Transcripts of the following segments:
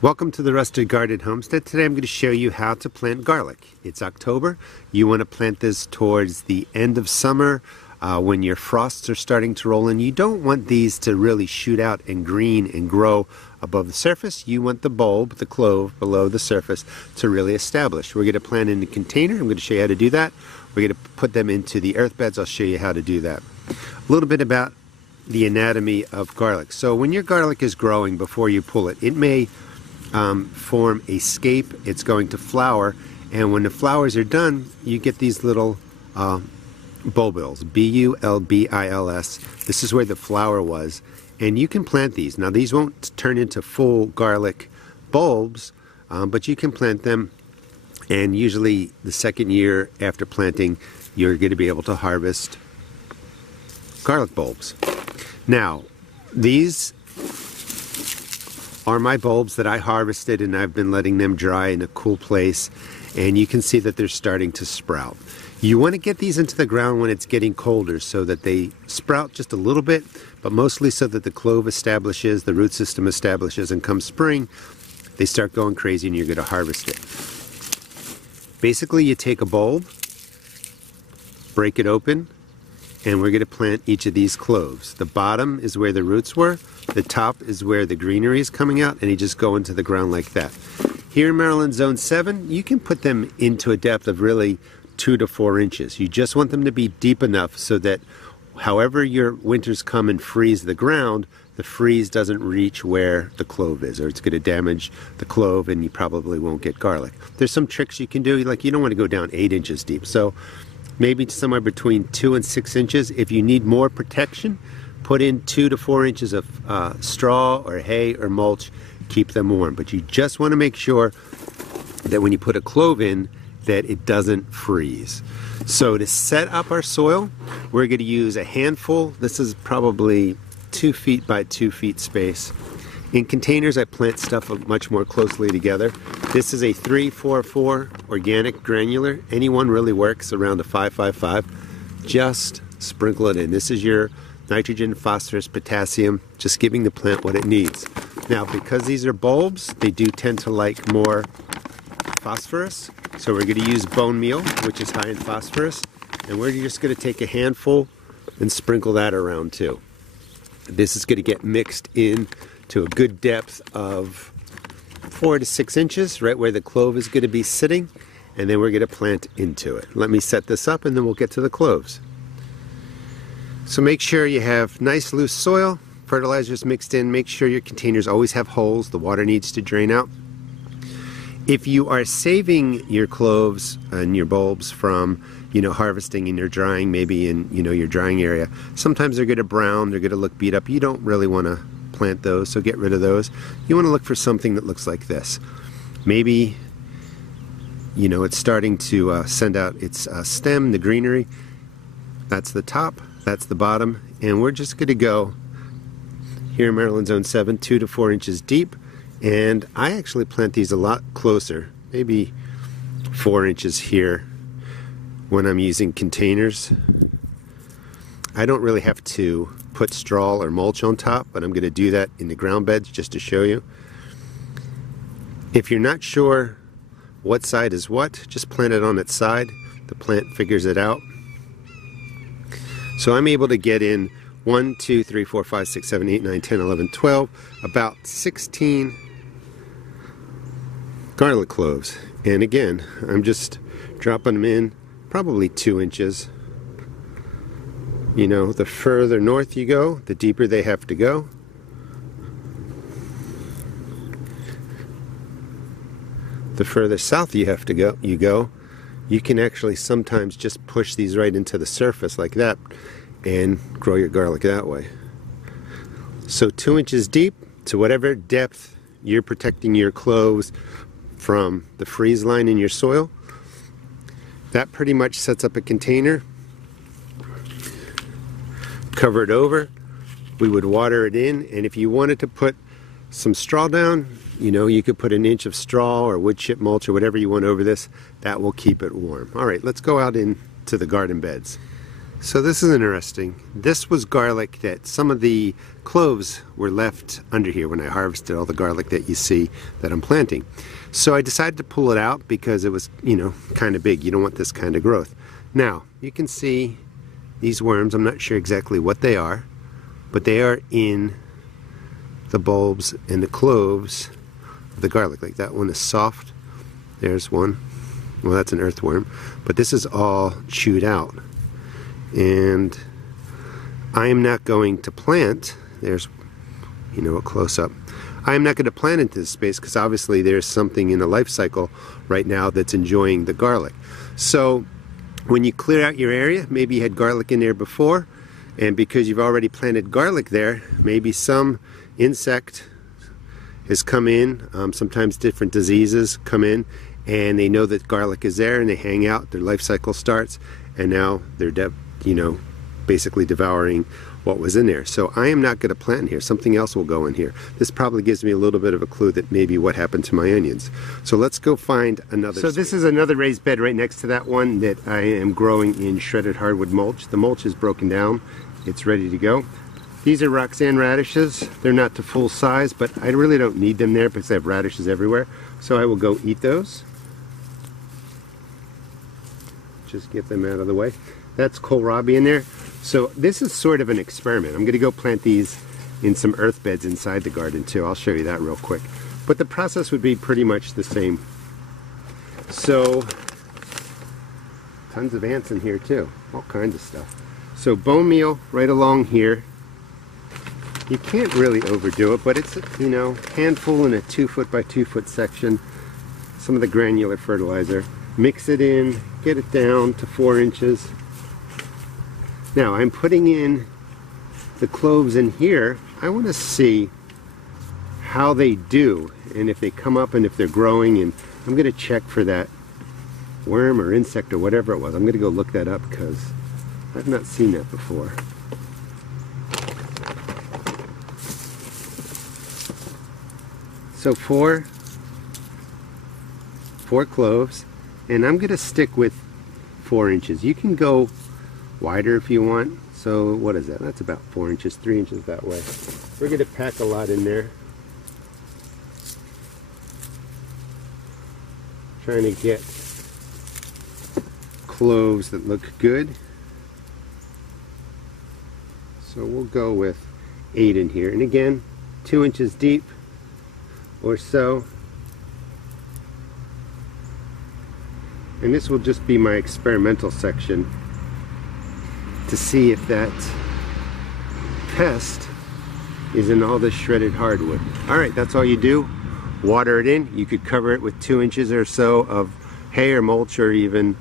Welcome to the Rusted Garden Homestead. Today I'm going to show you how to plant garlic. It's October. You want to plant this towards the end of summer when your frosts are starting to roll in. You don't want these to really shoot out and green and grow above the surface. You want the bulb, the clove, below the surface to really establish. We're going to plant in a container. I'm going to show you how to do that. We're going to put them into the earth beds. I'll show you how to do that. A little bit about the anatomy of garlic. So when your garlic is growing before you pull it, it may form a scape. It's going to flower, and when the flowers are done, you get these little bulbils, B-U-L-B-I-L-S. This is where the flower was, and you can plant these. Now these won't turn into full garlic bulbs, but you can plant them, and usually the second year after planting you're going to be able to harvest garlic bulbs. Now these are my bulbs that I harvested, and I've been letting them dry in a cool place, and you can see that they're starting to sprout. You want to get these into the ground when it's getting colder so that they sprout just a little bit, but mostly so that the clove establishes, the root system establishes, and come spring they start going crazy and you're going to harvest it. Basically you take a bulb, break it open, and we're going to plant each of these cloves. The bottom is where the roots were, the top is where the greenery is coming out, and you just go into the ground like that. Here in Maryland Zone 7, you can put them into a depth of really 2 to 4 inches. You just want them to be deep enough so that however your winters come and freeze the ground, the freeze doesn't reach where the clove is, or it's going to damage the clove and you probably won't get garlic. There's some tricks you can do, like you don't want to go down 8 inches deep. So maybe somewhere between 2 and 6 inches. If you need more protection, put in 2 to 4 inches of straw or hay or mulch. Keep them warm. But you just want to make sure that when you put a clove in, that it doesn't freeze. So to set up our soil, we're going to use a handful. This is probably 2 feet by 2 feet space. In containers, I plant stuff much more closely together. This is a 3-4-4 organic granular. Any one really works around a 5-5-5. Just sprinkle it in. This is your nitrogen, phosphorus, potassium, just giving the plant what it needs. Now, because these are bulbs, they do tend to like more phosphorus. So we're going to use bone meal, which is high in phosphorus. And we're just going to take a handful and sprinkle that around too. This is going to get mixed in to a good depth of 4 to 6 inches, right where the clove is going to be sitting, and then we're going to plant into it. Let me set this up and then we'll get to the cloves. So make sure you have nice loose soil, fertilizers mixed in. Make sure your containers always have holes. The water needs to drain out. If you are saving your cloves and your bulbs from harvesting and you're drying, maybe in your drying area, sometimes they're going to brown, they're going to look beat up. You don't really want to plant those, so get rid of those. You want to look for something that looks like this. Maybe it's starting to send out its stem, the greenery. That's the top, that's the bottom, and we're just going to go here in Maryland Zone 7, 2 to 4 inches deep. And I actually plant these a lot closer, maybe 4 inches here when I'm using containers. I don't really have to put straw or mulch on top, but I'm going to do that in the ground beds just to show you. If you're not sure what side is what, just plant it on its side. The plant figures it out. So I'm able to get in 1, 2, 3, 4, 5, 6, 7, 8, 9, 10, 11, 12, about 16 garlic cloves. And again, I'm just dropping them in probably 2 inches. The further north you go, the deeper they have to go. The further south you go, you can actually sometimes just push these right into the surface like that and grow your garlic that way. So 2 inches deep to whatever depth you're protecting your cloves from the freeze line in your soil. That pretty much sets up a container. Cover it over. We would water it in, and if you wanted to put some straw down, you could put 1 inch of straw or wood chip mulch or whatever you want over this. That will keep it warm. All right, let's go out into the garden beds. So this is interesting. This was garlic that some of the cloves were left under here when I harvested all the garlic that you see that I'm planting. So I decided to pull it out because it was, you know, kind of big. You don't want this kind of growth. Now, you can see these worms. I'm not sure exactly what they are, but they are in the bulbs and the cloves of the garlic. Like that one is soft. There's one. Well, that's an earthworm. But this is all chewed out. And I am not going to plant, there's, you know, a close-up. I am not going to plant into this space because obviously there's something in the life cycle right now that's enjoying the garlic. So when you clear out your area, maybe you had garlic in there before, and because you've already planted garlic there, maybe some insect has come in, sometimes different diseases come in, and they know that garlic is there and they hang out, their life cycle starts, and now they're you know, basically devouring what was in there. So I am not going to plant in here. Something else will go in here. This probably gives me a little bit of a clue that maybe what happened to my onions. So let's go find another. So this is another raised bed right next to that one that I am growing in shredded hardwood mulch. The mulch is broken down. It's ready to go. These are Roxanne radishes. They're not to full size, but I really don't need them there because I have radishes everywhere. So I will go eat those. Just get them out of the way. That's kohlrabi in there. So this is sort of an experiment. I'm going to go plant these in some earth beds inside the garden too. I'll show you that real quick. But the process would be pretty much the same. So tons of ants in here too. All kinds of stuff. So bone meal right along here. You can't really overdo it, but it's, you know, handful in a 2 foot by 2 foot section. Some of the granular fertilizer. Mix it in, get it down to 4 inches. Now I'm putting in the cloves in here. I want to see how they do and if they come up and if they're growing, and I'm going to check for that worm or insect or whatever it was. I'm going to go look that up because I've not seen that before. So four cloves, and I'm going to stick with 4 inches. You can go wider if you want. So what is that? That's about 4 inches, 3 inches that way. We're going to pack a lot in there. Trying to get cloves that look good. So we'll go with 8 in here. And again, 2 inches deep or so. And this will just be my experimental section to see if that pest is in all this shredded hardwood. Alright, that's all you do. Water it in. You could cover it with 2 inches or so of hay or mulch, or even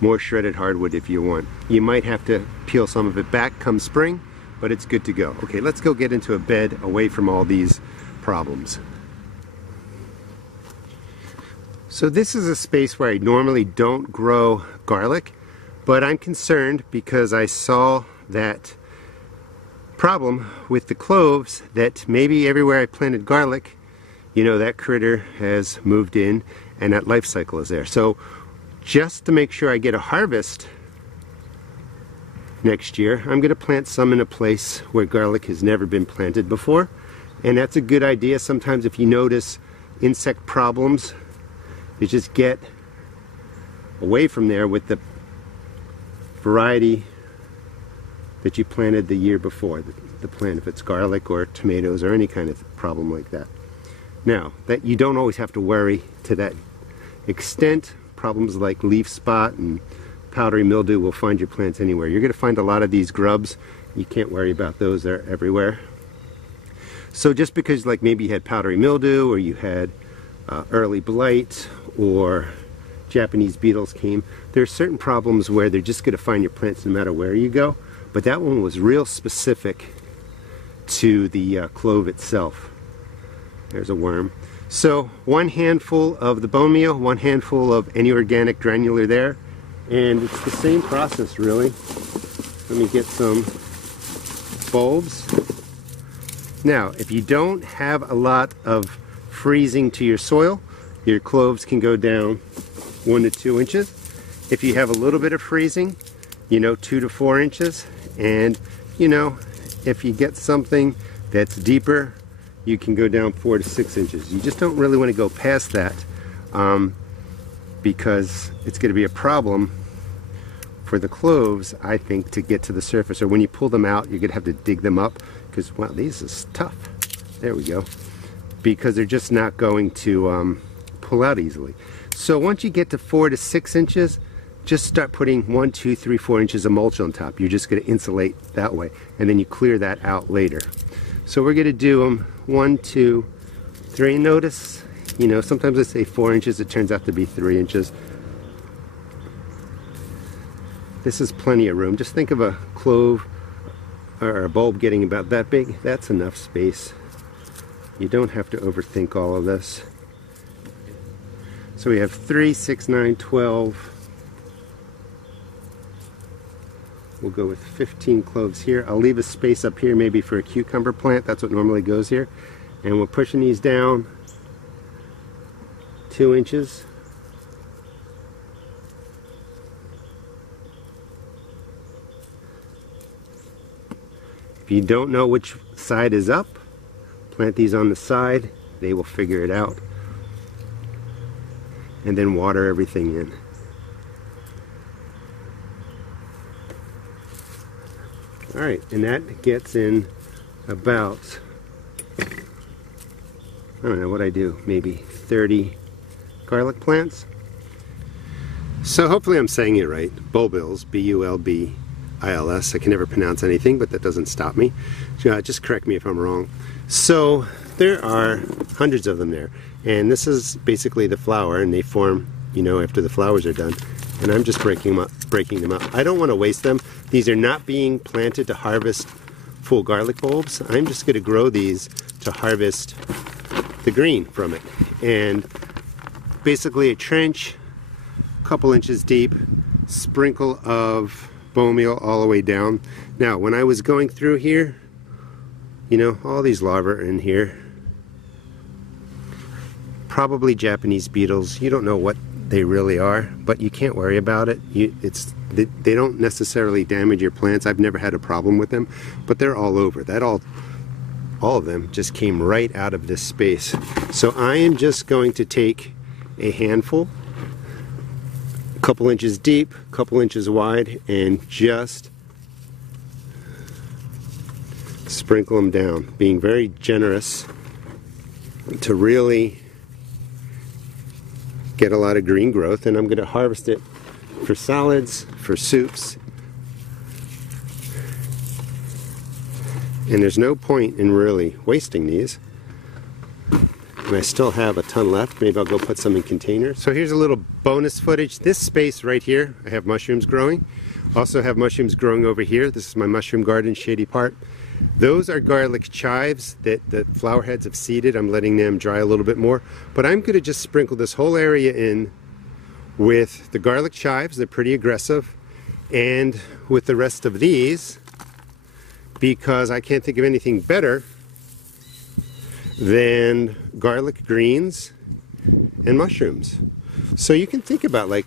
more shredded hardwood if you want. You might have to peel some of it back come spring, but it's good to go. Okay, let's go get into a bed away from all these problems. So this is a space where I normally don't grow garlic, but I'm concerned because I saw that problem with the cloves, that maybe everywhere I planted garlic, you know, that critter has moved in and that life cycle is there. So just to make sure I get a harvest next year, I'm going to plant some in a place where garlic has never been planted before. And that's a good idea. Sometimes if you notice insect problems, you just get away from there with the variety that you planted the year before the plant, if it's garlic or tomatoes or any kind of problem like that. Now, that you don't always have to worry to that extent. Problems like leaf spot and powdery mildew will find your plants anywhere. You're going to find a lot of these grubs. You can't worry about those. They're everywhere. So just because, like, maybe you had powdery mildew, or you had early blight, or Japanese beetles came, there are certain problems where they're just going to find your plants no matter where you go. But that one was real specific to the clove itself. There's a worm. So 1 handful of the bone meal, 1 handful of any organic granular there, and it's the same process really. Let me get some bulbs. Now, if you don't have a lot of freezing to your soil, your cloves can go down 1 to 2 inches. If you have a little bit of freezing, you know, 2 to 4 inches. And, you know, if you get something that's deeper, you can go down 4 to 6 inches. You just don't really want to go past that because it's going to be a problem for the cloves, I think, to get to the surface. Or when you pull them out, you're going to have to dig them up because, wow, these is tough. There we go. Because they're just not going to pull out easily. So once you get to 4 to 6 inches, just start putting 1, 2, 3, 4 inches of mulch on top. You're just going to insulate that way, and then you clear that out later. So we're going to do them 1, 2, 3. Notice, you know, sometimes I say 4 inches, it turns out to be 3 inches. This is plenty of room. Just think of a clove or a bulb getting about that big. That's enough space. You don't have to overthink all of this. So we have 3, 6, 9, 12. We'll go with 15 cloves here. I'll leave a space up here maybe for a cucumber plant. That's what normally goes here. And we're pushing these down 2 inches. If you don't know which side is up, plant these on the side. They will figure it out. And then water everything in. Alright, and that gets in about, I don't know what I do, maybe 30 garlic plants. So hopefully I'm saying it right. Bulbils, B-U-L-B-I-L-S. I can never pronounce anything, but that doesn't stop me. Just correct me if I'm wrong. So there are hundreds of them there. And this is basically the flower, and they form, you know, after the flowers are done. And I'm just breaking them up. I don't want to waste them. These are not being planted to harvest full garlic bulbs. I'm just going to grow these to harvest the green from it. And basically a trench, a couple inches deep, sprinkle of bone meal all the way down. Now, when I was going through here, you know, all these larvae are in here. Probably Japanese beetles. You don't know what they really are, but you can't worry about it. They don't necessarily damage your plants. I've never had a problem with them, but they're all over. All of them just came right out of this space. So I am just going to take a handful, a couple inches deep, a couple inches wide, and just sprinkle them down, being very generous to really get a lot of green growth. And I'm going to harvest it for salads, for soups, and there's no point in really wasting these. And I still have a ton left. Maybe I'll go put some in containers. So here's a little bonus footage. This space right here, I have mushrooms growing. Also have mushrooms growing over here. This is my mushroom garden, shady part. Those are garlic chives that the flower heads have seeded. I'm letting them dry a little bit more. But I'm going to just sprinkle this whole area in with the garlic chives. They're pretty aggressive. And with the rest of these, because I can't think of anything better than garlic greens and mushrooms. So you can think about like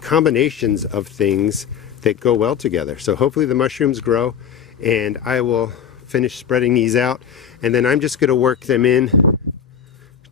combinations of things that go well together. So hopefully the mushrooms grow, and I will finish spreading these out, and then I'm just going to work them in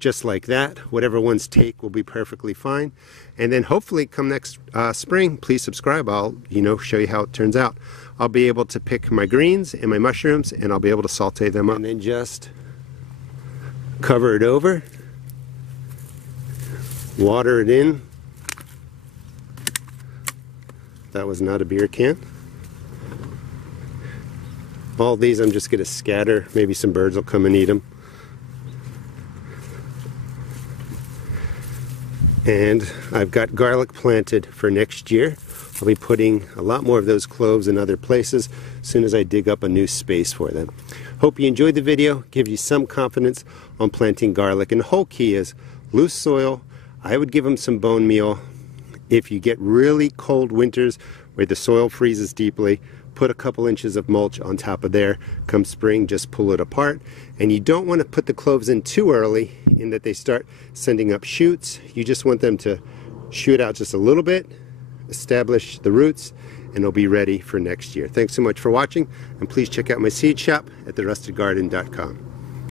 just like that. Whatever ones take will be perfectly fine. And then hopefully come next spring, please subscribe. I'll show you how it turns out. I'll be able to pick my greens and my mushrooms, and I'll be able to saute them up, and then just cover it over, water it in. That was not a beer can. All these I'm just going to scatter. Maybe some birds will come and eat them. And I've got garlic planted for next year. I'll be putting a lot more of those cloves in other places as soon as I dig up a new space for them. Hope you enjoyed the video, give you some confidence on planting garlic. And the whole key is loose soil. I would give them some bone meal. If you get really cold winters where the soil freezes deeply, put a couple inches of mulch on top of there. Come spring, just pull it apart. And you don't want to put the cloves in too early in that they start sending up shoots. You just want them to shoot out just a little bit, establish the roots, and it'll be ready for next year. Thanks so much for watching, and please check out my seed shop at therustedgarden.com.